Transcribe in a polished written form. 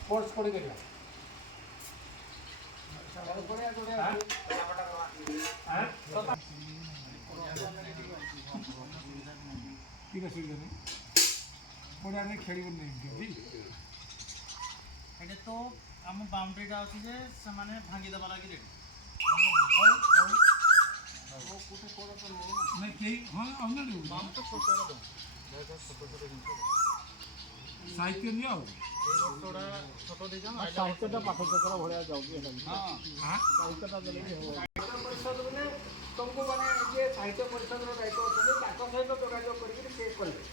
sports कोड़ी ठीक अच्छे पड़ा नहीं खेल नहीं तो आम बाउंड्रीटा अच्छी जे से भांगी देवा लगे रेडी साहित्य नहीं आओ साहित्यटा पाठचक्र भाया जाऊँगी साहित्यटा देले परिषद मैंने तुमको मैंने ये साहित्य परिषद दायित्व अच्छे सहित जोगाजोग करके चेक करेंगे